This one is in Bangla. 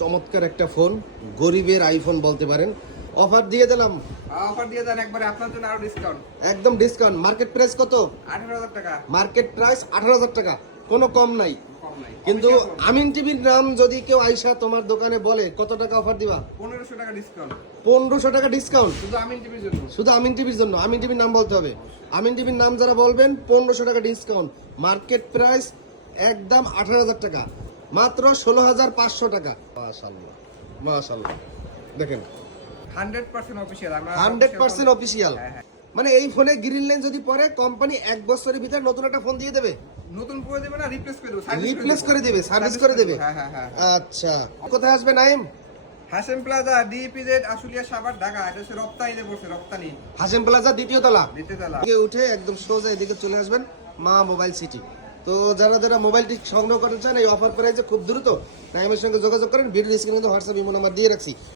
চমৎকার একটা ফোন গরিবের আইফোন বলতে পারেন। অফার দিয়ে দিলাম। অফার দিয়ে দেন একবারে আপনার জন্য আরও ডিসকাউন্ট একদম ডিসকাউন্ট মার্কেট প্রাইস কত? আঠারো হাজার টাকা। মার্কেট প্রাইস আঠারো হাজার টাকা। কোনো কম নাই। কিন্তু আমিন টিভির নাম যদি কেউ আইসা তোমার দোকানে বলে কত টাকা অফার দিবা? পনেরোশো টাকা ডিসকাউন্ট পনেরোশো টাকা ডিসকাউন্ট শুধু আমিন টিভির জন্য। শুধু আমিন টিভির জন্য। আমিন টিভির নাম বলতে হবে। আমিন টিভির নাম যারা বলবেন পনেরোশো টাকা ডিসকাউন্ট মার্কেট প্রাইস একদম আঠারো হাজার টাকা। মাত্র ষোলো হাজার পাঁচশো টাকা। মাশাল্লাহ মাশাল্লাহ দেখেন। Hundred percent official hundred percent official হ্যাঁ, হ্যাঁ। মানে এই ফোনে গ্রিন লাইন যদি পরে কোম্পানি এক বছরের ভিতরে নতুন একটা ফোন দিয়ে দেবে। নতুন করে দেবে না রিপ্লেস করে দেবে রিপ্লেস করে দেবে। সার্ভিস করে দেবে। হ্যাঁ আচ্ছা কোথায় আসবে Naim? Hashem plaza DPZ Ashulia Savar Dhaka. এটা হচ্ছে রপ্তানিতে পড়ছে রপ্তানি। হাসেম প্লাজা দ্বিতীয় তলা। চালা থেকে উঠে একদম সোজা এদিকে চলে আসবেন মা মোবাইল সিটি। তো যারা যারা মোবাইলটি সংগ্রহ করতে চান, এই অফার প্রাইসে খুব দ্রুত নাইমের সঙ্গে যোগাযোগ করেন। ভিডিও স্ক্রিনে হোয়াটসঅ্যাপ ইমো নাম্বার দিয়ে রাখছি।